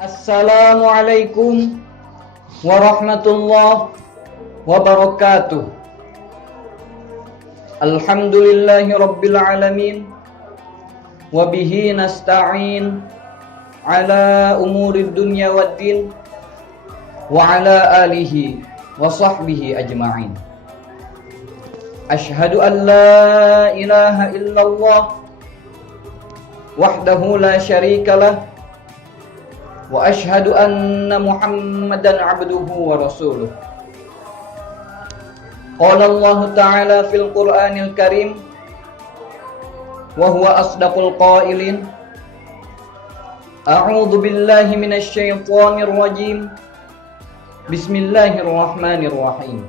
Assalamualaikum warahmatullahi wabarakatuh. Alhamdulillahi rabbil alamin. Wabihi nasta'in ala umurid dunya waddin. Wa ala alihi wa sahbihi ajma'in. Ashhadu an la ilaha illallah wahdahu la syarika lah. Wa ashhadu anna Muhammadan abduhu wa rasuluh. Qala Allah Ta'ala fil Qur'anil Karim wa huwa asdaqul qailin. A'udzu billahi minasy syaithanir rajim. Bismillahirrahmanirrahim.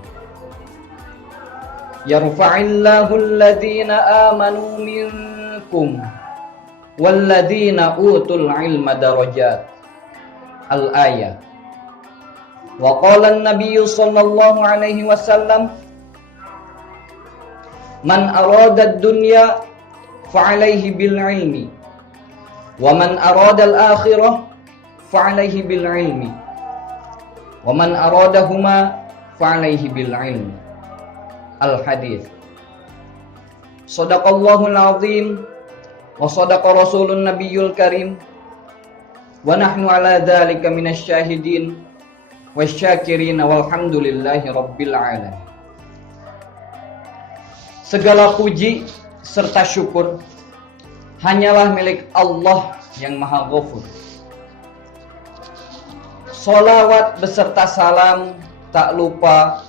Yarfa'illahu alladhina amanu minkum walladhina utul ilma darajat. Al-ayah. Wa qala an-nabiy sallallahu alaihi wasallam, man arada ad-dunya fa alaihi bil ilmi wa man arada al-akhirah fa alaihi bil ilmi wa man aradahuma fa alaihi bil ilmi. Al-hadits. Shadaqallahul azim wa shadaqa rasulun nabiyyul karim. Wa nahnu ala dzalika minasy syahidin wasyakirin walhamdulillahi rabbil alamin. Segala puji serta syukur hanyalah milik Allah yang Maha Ghafur. Sholawat beserta salam tak lupa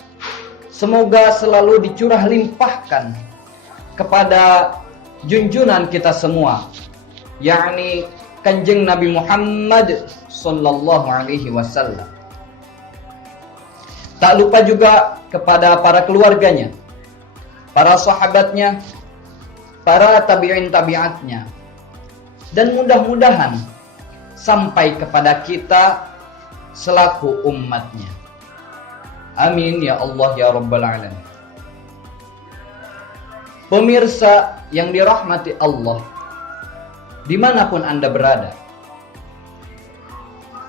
semoga selalu dicurah limpahkan kepada junjungan kita semua, yakni Kanjeng Nabi Muhammad sallallahu alaihi wasallam. Tak lupa juga kepada para keluarganya, para sahabatnya, para tabi'in tabi'atnya, dan mudah-mudahan sampai kepada kita selaku umatnya. Amin ya Allah ya Rabbal alamin. Pemirsa yang dirahmati Allah, dimanapun Anda berada,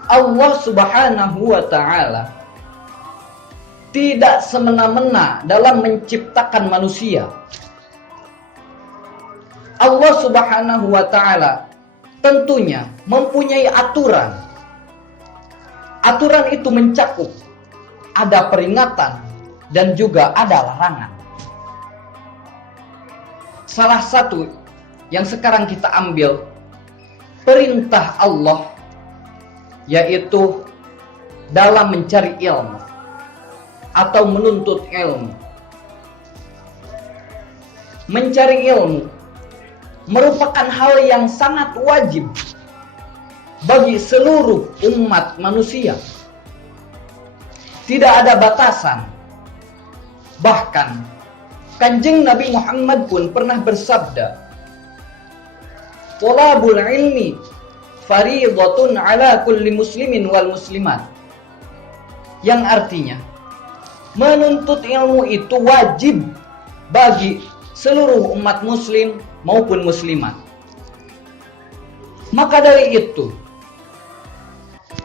Allah subhanahu wa ta'ala tidak semena-mena dalam menciptakan manusia. Allah subhanahu wa ta'ala tentunya mempunyai aturan. Aturan itu mencakup ada peringatan dan juga ada larangan. Salah satu yang sekarang kita ambil perintah Allah, yaitu dalam mencari ilmu atau menuntut ilmu. Mencari ilmu merupakan hal yang sangat wajib bagi seluruh umat manusia. Tidak ada batasan. Bahkan Kanjeng Nabi Muhammad pun pernah bersabda, Thalabul ilmi fariidatun ala kulli muslimin wal muslimat. Yang artinya, menuntut ilmu itu wajib bagi seluruh umat muslim maupun muslimat. Maka dari itu,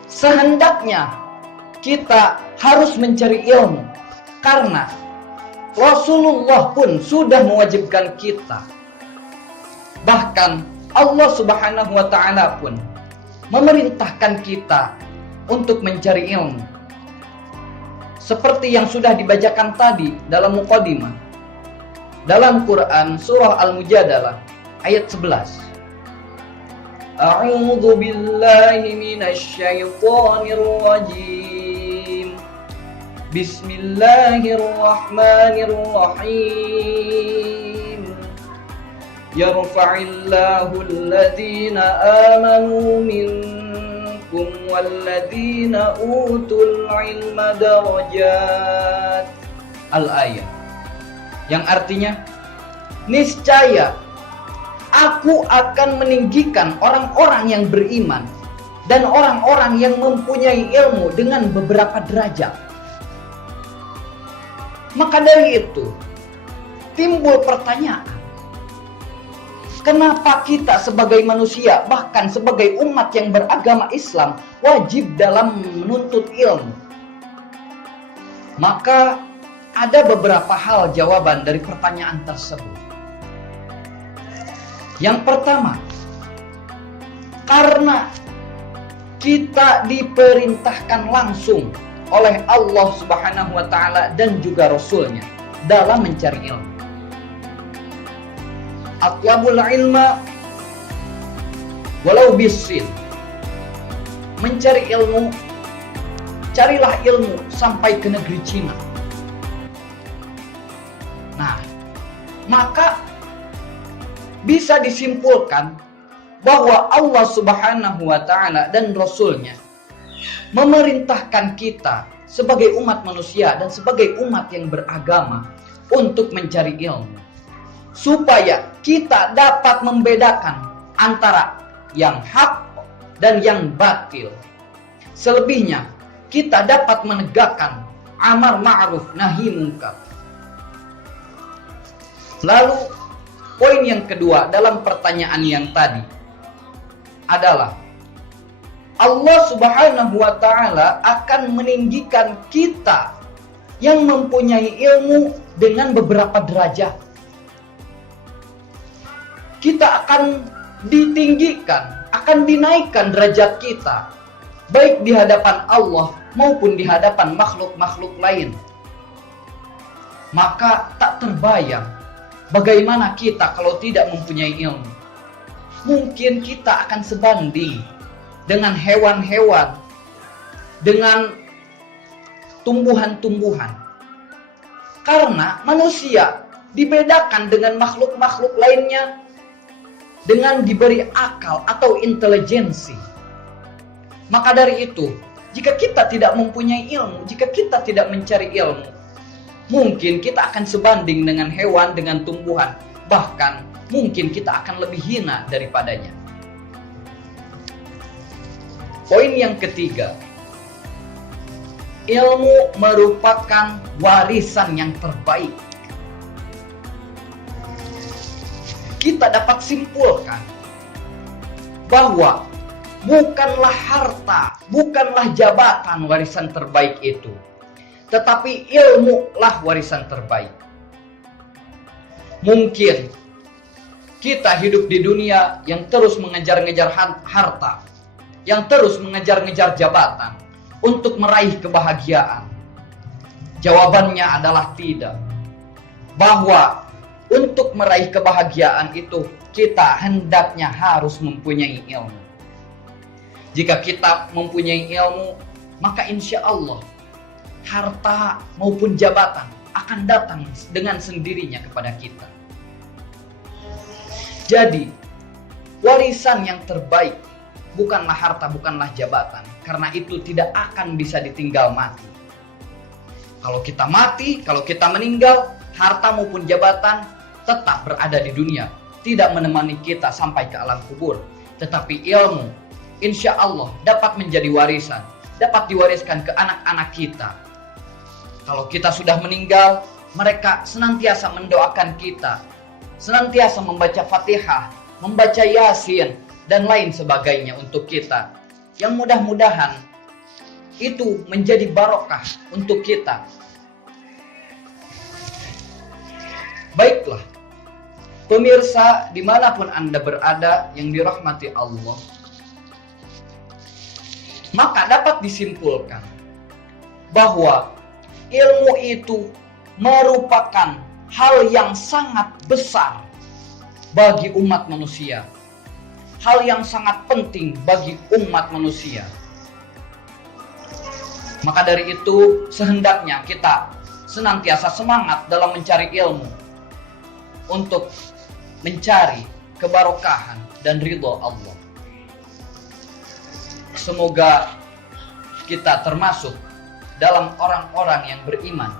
sehendaknya kita harus mencari ilmu, karena Rasulullah pun sudah mewajibkan kita. Bahkan Allah subhanahu wa ta'ala pun memerintahkan kita untuk mencari ilmu. Seperti yang sudah dibacakan tadi dalam muqaddimah, dalam Quran surah Al-Mujadalah ayat 11. A'udzu billahi minasy syaithanir rajim. Bismillahirrahmanirrahim. Yarfa'illahu alladhina amanu minkum walladhina utul ilma darajat. Al-ayah. Yang artinya, niscaya aku akan meninggikan orang-orang yang beriman dan orang-orang yang mempunyai ilmu dengan beberapa derajat. Maka dari itu timbul pertanyaan, Kenapa kita sebagai manusia, bahkan sebagai umat yang beragama Islam, wajib dalam menuntut ilmu? Maka ada beberapa hal jawaban dari pertanyaan tersebut. Yang pertama, karena kita diperintahkan langsung oleh Allah Subhanahu wa Ta'ala dan juga Rasul-Nya dalam mencari ilmu. Atlabul ilma walau bisin. Mencari ilmu, carilah ilmu sampai ke negeri Cina. Nah, maka bisa disimpulkan bahwa Allah Subhanahu wa Ta'ala dan Rasul-Nya memerintahkan kita sebagai umat manusia dan sebagai umat yang beragama untuk mencari ilmu, supaya kita dapat membedakan antara yang hak dan yang batil. Selebihnya, kita dapat menegakkan amar ma'ruf nahi munkar. Lalu, poin yang kedua dalam pertanyaan yang tadi adalah Allah Subhanahu wa Ta'ala akan meninggikan kita yang mempunyai ilmu dengan beberapa derajat. Kita akan ditinggikan, akan dinaikkan derajat kita, baik di hadapan Allah maupun di hadapan makhluk-makhluk lain. Maka tak terbayang bagaimana kita kalau tidak mempunyai ilmu. Mungkin kita akan sebanding dengan hewan-hewan, dengan tumbuhan-tumbuhan. Karena manusia dibedakan dengan makhluk-makhluk lainnya dengan diberi akal atau intelijensi. Maka dari itu, jika kita tidak mempunyai ilmu, jika kita tidak mencari ilmu, mungkin kita akan sebanding dengan hewan, dengan tumbuhan. Bahkan mungkin kita akan lebih hina daripadanya. Poin yang ketiga, ilmu merupakan warisan yang terbaik. Kita dapat simpulkan bahwa bukanlah harta, bukanlah jabatan warisan terbaik itu, tetapi ilmu lah warisan terbaik. Mungkin kita hidup di dunia yang terus mengejar-ngejar harta, yang terus mengejar-ngejar jabatan untuk meraih kebahagiaan. Jawabannya adalah tidak. Bahwa untuk meraih kebahagiaan itu kita hendaknya harus mempunyai ilmu. Jika kita mempunyai ilmu, maka insya Allah harta maupun jabatan akan datang dengan sendirinya kepada kita. Jadi, warisan yang terbaik bukanlah harta, bukanlah jabatan, karena itu tidak akan bisa ditinggal mati. Kalau kita mati, kalau kita meninggal, harta maupun jabatan tetap berada di dunia, tidak menemani kita sampai ke alam kubur. Tetapi ilmu, insya Allah dapat menjadi warisan, dapat diwariskan ke anak-anak kita. Kalau kita sudah meninggal, mereka senantiasa mendoakan kita, senantiasa membaca Fatihah, membaca Yasin, dan lain sebagainya untuk kita. Yang mudah-mudahan itu menjadi barokah untuk kita. Baiklah, pemirsa dimanapun Anda berada yang dirahmati Allah, maka dapat disimpulkan bahwa ilmu itu merupakan hal yang sangat besar bagi umat manusia, hal yang sangat penting bagi umat manusia. Maka dari itu sehendaknya kita senantiasa semangat dalam mencari ilmu untuk mencari kebarokahan dan ridho Allah. Semoga kita termasuk dalam orang-orang yang beriman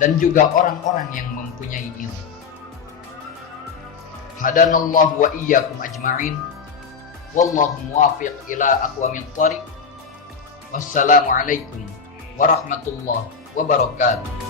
dan juga orang-orang yang mempunyai ilmu. Hadanallahu wa iyyakum ajma'in. Wallahu muwaffiq ila aqwamit thariq. Wassalamualaikum warahmatullahi wabarakatuh.